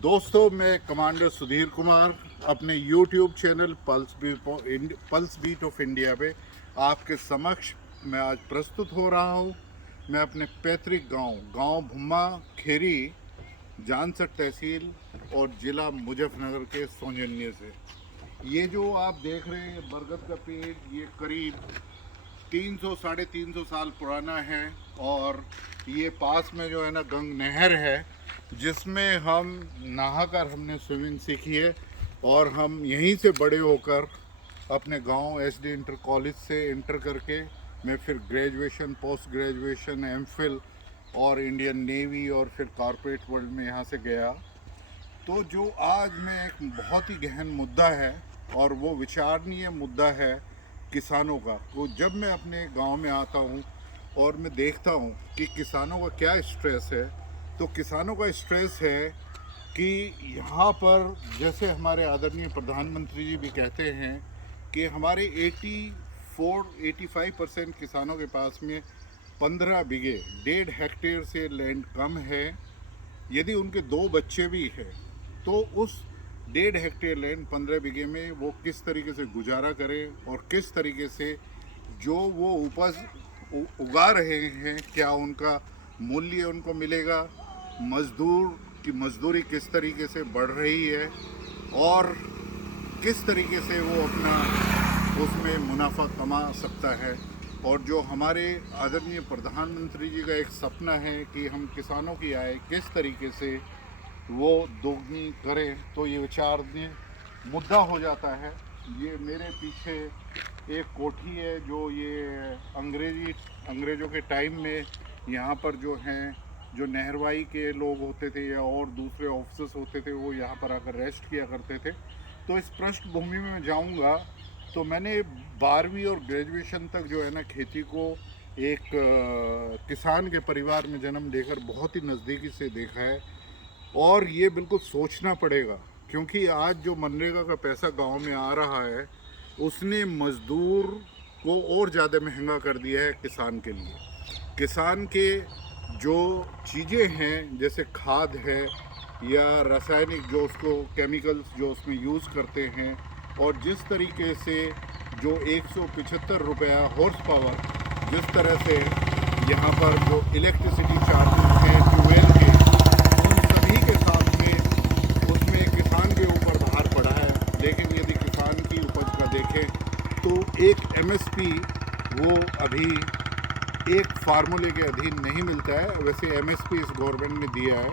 दोस्तों, मैं कमांडर सुधीर कुमार अपने YouTube channel pulse beat of India पे आपके समक्ष मैं आज प्रस्तुत हो रहा हूँ। मैं अपने पैतृक गांव भुम्मा खेरी, जानसठ तहसील और ज़िला मुजफ्फरनगर के सौजन्य से। ये जो आप देख रहे हैं बरगद का पेड़, ये करीब 300 साढ़े 300 साल पुराना है। और ये पास में जो है ना गंग नहर है, जिसमें हम नहाकर हमने स्विमिंग सीखी है। और हम यहीं से बड़े होकर अपने गांव SD इंटर कॉलेज से इंटर करके मैं फिर ग्रेजुएशन, पोस्ट ग्रेजुएशन, MPhil और इंडियन नेवी और फिर कॉर्पोरेट वर्ल्ड में यहाँ से गया। तो जो आज में एक बहुत ही गहन मुद्दा है और वो विचारणीय मुद्दा है किसानों का। तो जब मैं अपने गांव में आता हूँ और मैं देखता हूँ कि किसानों का क्या स्ट्रेस है, तो किसानों का स्ट्रेस है कि यहाँ पर जैसे हमारे आदरणीय प्रधानमंत्री जी भी कहते हैं कि हमारे 85% किसानों के पास में 15 बीघे 1.5 हेक्टेयर से लैंड कम है। यदि उनके 2 बच्चे भी हैं तो उस 1.5 हेक्टेयर लैंड 15 बीघे में वो किस तरीके से गुजारा करें और किस तरीके से जो वो उपज उगा रहे हैं क्या उनका मूल्य उनको मिलेगा, मजदूर की मजदूरी किस तरीके से बढ़ रही है और किस तरीके से वो अपना उसमें मुनाफा कमा सकता है। और जो हमारे आदरणीय प्रधानमंत्री जी का एक सपना है कि हम किसानों की आय किस तरीके से वो दोगुनी करें, तो ये विचारणीय मुद्दा हो जाता है। ये मेरे पीछे एक कोठी है जो ये अंग्रेज़ों के टाइम में यहाँ पर जो हैं, जो नहरवाई के लोग होते थे या और दूसरे ऑफिसर्स होते थे, वो यहाँ पर आकर रेस्ट किया करते थे। तो इस पृष्ठभूमि में मैं जाऊँगा तो मैंने 12वीं और ग्रेजुएशन तक जो है ना खेती को एक किसान के परिवार में जन्म लेकर बहुत ही नज़दीकी से देखा है। और ये बिल्कुल सोचना पड़ेगा, क्योंकि आज जो मनरेगा का पैसा गांव में आ रहा है उसने मज़दूर को और ज़्यादा महंगा कर दिया है किसान के लिए। किसान के जो चीज़ें हैं जैसे खाद है या रासायनिक जो उसको केमिकल्स जो उसमें यूज़ करते हैं, और जिस तरीके से जो 175 रुपया हॉर्स पावर, जिस तरह से यहाँ पर जो इलेक्ट्रिसिटी चार्जेस हैं ट्यूबवेल के, उन सभी के साथ में उसमें किसान के ऊपर भार पड़ा है। लेकिन यदि किसान की उपज का देखें तो एक MSP वो अभी एक फार्मूले के अधीन नहीं मिलता है। वैसे MSP इस गवर्नमेंट ने दिया है,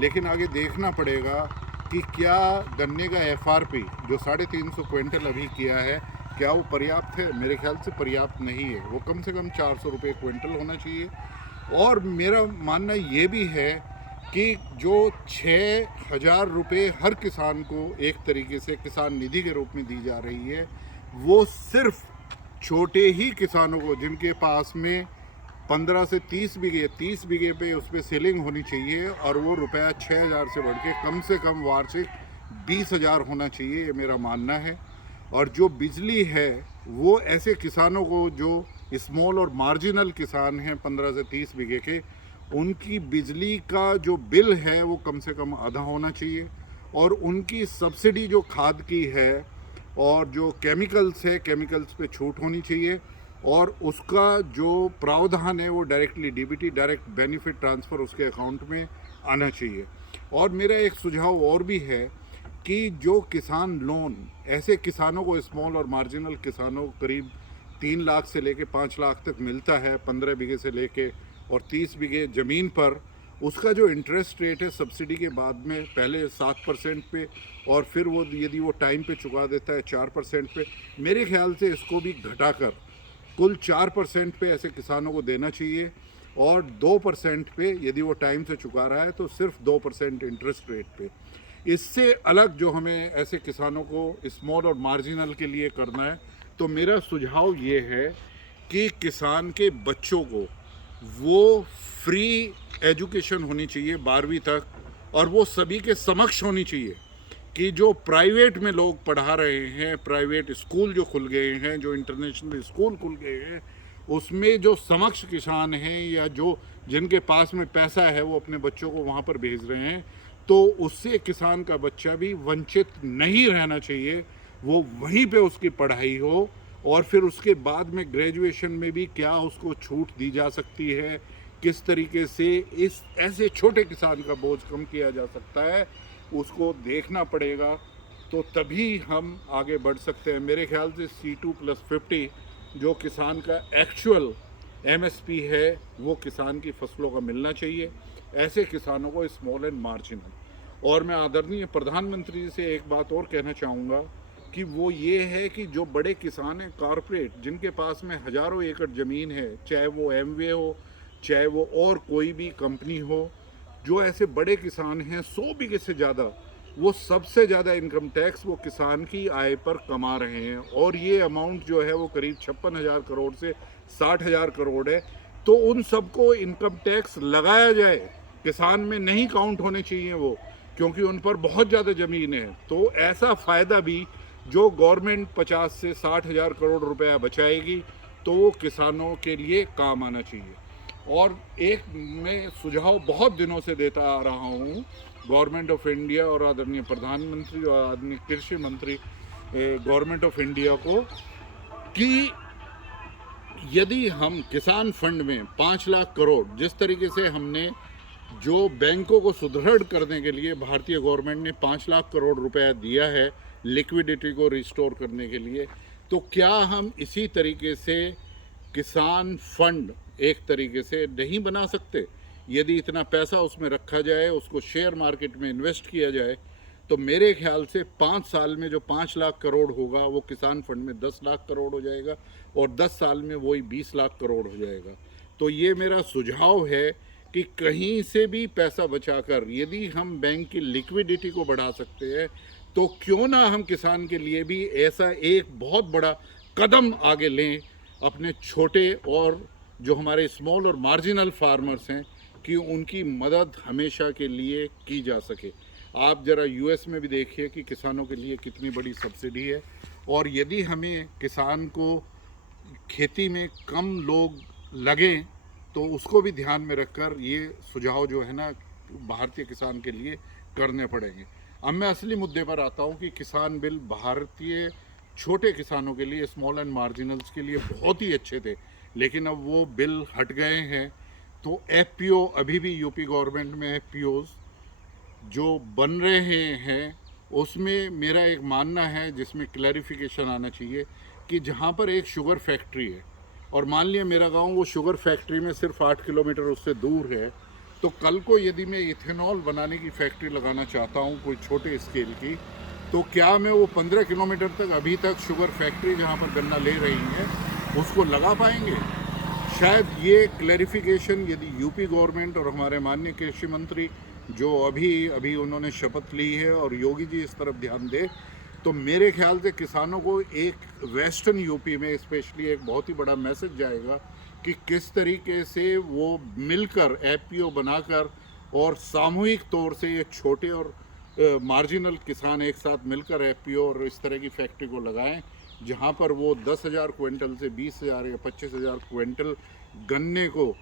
लेकिन आगे देखना पड़ेगा कि क्या गन्ने का FRP जो 350 क्विंटल अभी किया है, क्या वो पर्याप्त है। मेरे ख्याल से पर्याप्त नहीं है, वो कम से कम 400 रुपये क्विंटल होना चाहिए। और मेरा मानना ये भी है कि जो 6,000 रुपये हर किसान को एक तरीके से किसान निधि के रूप में दी जा रही है, वो सिर्फ छोटे ही किसानों को जिनके पास में 15 से 30 बीघे पे उस पर सेलिंग होनी चाहिए, और वो रुपया 6,000 से बढ़ के कम वार्षिक 20,000 होना चाहिए, ये मेरा मानना है। और जो बिजली है वो ऐसे किसानों को जो स्मॉल और मार्जिनल किसान हैं 15 से 30 बीघे के, उनकी बिजली का जो बिल है वो कम से कम आधा होना चाहिए। और उनकी सब्सिडी जो खाद की है और जो केमिकल्स है, केमिकल्स पे छूट होनी चाहिए। और उसका जो प्रावधान है वो directly DBT, direct benefit transfer, उसके अकाउंट में आना चाहिए। और मेरा एक सुझाव और भी है कि जो किसान लोन ऐसे किसानों को, स्मॉल और मार्जिनल किसानों को करीब 3 लाख से लेके 5 लाख तक मिलता है 15 बीघे से लेके और 30 बीघे ज़मीन पर, उसका जो इंटरेस्ट रेट है सब्सिडी के बाद में पहले 7% पे और फिर वो यदि वो टाइम पे चुका देता है 4% पे, मेरे ख्याल से इसको भी घटाकर कुल 4% पे ऐसे किसानों को देना चाहिए। और 2% पे यदि वो टाइम से चुका रहा है तो सिर्फ 2% इंटरेस्ट रेट पे। इससे अलग जो हमें ऐसे किसानों को स्मॉल और मार्जिनल के लिए करना है, तो मेरा सुझाव ये है कि किसान के बच्चों को वो फ्री एजुकेशन होनी चाहिए 12वीं तक, और वो सभी के समक्ष होनी चाहिए कि जो प्राइवेट में लोग पढ़ा रहे हैं, प्राइवेट स्कूल जो खुल गए हैं, जो इंटरनेशनल स्कूल खुल गए हैं, उसमें जो समक्ष किसान हैं या जो जिनके पास में पैसा है वो अपने बच्चों को वहाँ पर भेज रहे हैं, तो उससे किसान का बच्चा भी वंचित नहीं रहना चाहिए। वो वहीं पे उसकी पढ़ाई हो और फिर उसके बाद में ग्रेजुएशन में भी क्या उसको छूट दी जा सकती है, किस तरीके से इस ऐसे छोटे किसान का बोझ कम किया जा सकता है, उसको देखना पड़ेगा। तो तभी हम आगे बढ़ सकते हैं। मेरे ख्याल से C2+50 जो किसान का एक्चुअल MSP है वो किसान की फसलों का मिलना चाहिए, ऐसे किसानों को स्मॉल एंड मार्जिनल। और मैं आदरणीय प्रधानमंत्री जी से एक बात और कहना चाहूँगा कि वो ये है कि जो बड़े किसान हैं कॉरपोरेट, जिनके पास में हज़ारों एकड़ ज़मीन है, चाहे वो एमवे हो, चाहे वो और कोई भी कंपनी हो, जो ऐसे बड़े किसान हैं 100 बीघे से ज़्यादा, वो सबसे ज़्यादा इनकम टैक्स वो किसान की आय पर कमा रहे हैं। और ये अमाउंट जो है वो करीब 56,000 करोड़ से 60,000 करोड़ है। तो उन सबको इनकम टैक्स लगाया जाए, किसान में नहीं काउंट होने चाहिए वो, क्योंकि उन पर बहुत ज़्यादा ज़मीन है। तो ऐसा फ़ायदा भी जो गवर्नमेंट 50 से 60,000 करोड़ रुपया बचाएगी तो वो किसानों के लिए काम आना चाहिए। और एक मैं सुझाव बहुत दिनों से देता आ रहा हूँ गवर्नमेंट ऑफ इंडिया और आदरणीय प्रधानमंत्री और आदरणीय कृषि मंत्री गवर्नमेंट ऑफ इंडिया को, कि यदि हम किसान फंड में 5 लाख करोड़, जिस तरीके से हमने जो बैंकों को सुदृढ़ करने के लिए भारतीय गवर्नमेंट ने 5 लाख करोड़ रुपया दिया है लिक्विडिटी को रिस्टोर करने के लिए, तो क्या हम इसी तरीके से किसान फंड एक तरीके से नहीं बना सकते? यदि इतना पैसा उसमें रखा जाए, उसको शेयर मार्केट में इन्वेस्ट किया जाए, तो मेरे ख्याल से 5 साल में जो 5 लाख करोड़ होगा वो किसान फंड में 10 लाख करोड़ हो जाएगा और 10 साल में वही 20 लाख करोड़ हो जाएगा। तो ये मेरा सुझाव है कि कहीं से भी पैसा बचाकर यदि हम बैंक की लिक्विडिटी को बढ़ा सकते हैं, तो क्यों ना हम किसान के लिए भी ऐसा एक बहुत बड़ा कदम आगे लें, अपने छोटे और जो हमारे स्मॉल और मार्जिनल फार्मर्स हैं, कि उनकी मदद हमेशा के लिए की जा सके। आप ज़रा US में भी देखिए कि किसानों के लिए कितनी बड़ी सब्सिडी है। और यदि हमें किसान को खेती में कम लोग लगें तो उसको भी ध्यान में रखकर ये सुझाव जो है ना भारतीय किसान के लिए करने पड़ेंगे। अब मैं असली मुद्दे पर आता हूँ कि किसान बिल भारतीय छोटे किसानों के लिए, स्मॉल एंड मार्जिनल्स के लिए बहुत ही अच्छे थे, लेकिन अब वो बिल हट गए हैं। तो FPO अभी भी यूपी गवर्नमेंट में FPOs जो बन रहे हैं उसमें मेरा एक मानना है, जिसमें क्लैरिफिकेशन आना चाहिए कि जहाँ पर एक शुगर फैक्ट्री है और मान लिया मेरा गांव वो शुगर फैक्ट्री में सिर्फ 8 किलोमीटर उससे दूर है, तो कल को यदि मैं इथेनॉल बनाने की फैक्ट्री लगाना चाहता हूँ कोई छोटे स्केल की, तो क्या मैं वो 15 किलोमीटर तक अभी तक शुगर फैक्ट्री जहाँ पर गन्ना ले रही है उसको लगा पाएंगे? शायद ये क्लैरिफिकेशन यदि यूपी गवर्नमेंट और हमारे माननीय कृषि मंत्री जो अभी उन्होंने शपथ ली है और योगी जी इस तरफ ध्यान दे, तो मेरे ख्याल से किसानों को एक वेस्टर्न यूपी में स्पेशली एक बहुत ही बड़ा मैसेज जाएगा कि किस तरीके से वो मिलकर FPO बनाकर और सामूहिक तौर से ये छोटे और मार्जिनल किसान एक साथ मिलकर FPO और इस तरह की फैक्ट्री को लगाएं, जहां पर वो 10,000 क्विंटल से 20,000 या 25,000 क्विंटल गन्ने को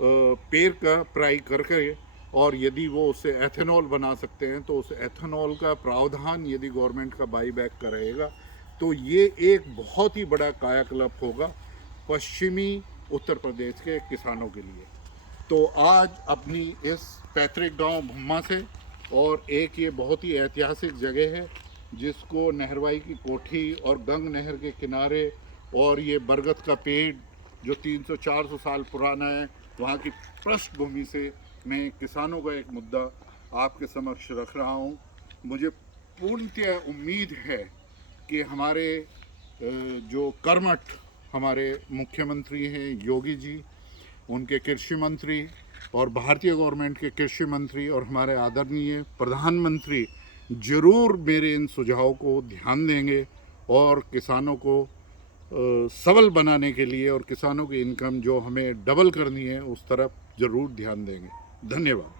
पेड़ का फ्राई करके, और यदि वो उससे एथेनॉल बना सकते हैं तो उस एथेनॉल का प्रावधान यदि गवर्नमेंट का बाई बैक करेगा तो ये एक बहुत ही बड़ा कायाकल्प होगा पश्चिमी उत्तर प्रदेश के किसानों के लिए। तो आज अपनी इस पैतृक गांव भुम्मा से, और एक ये बहुत ही ऐतिहासिक जगह है जिसको नहरवाई की कोठी और गंग नहर के किनारे और ये बरगद का पेड़ जो 300-400 साल पुराना है, वहाँ की पृष्ठभूमि से मैं किसानों का एक मुद्दा आपके समक्ष रख रहा हूँ। मुझे पूर्णतः उम्मीद है कि हमारे जो कर्मठ हमारे मुख्यमंत्री हैं योगी जी, उनके कृषि मंत्री और भारतीय गवर्नमेंट के कृषि मंत्री और हमारे आदरणीय प्रधानमंत्री ज़रूर मेरे इन सुझावों को ध्यान देंगे और किसानों को सबल बनाने के लिए और किसानों की इनकम जो हमें डबल करनी है उस तरफ ज़रूर ध्यान देंगे। धन्यवाद।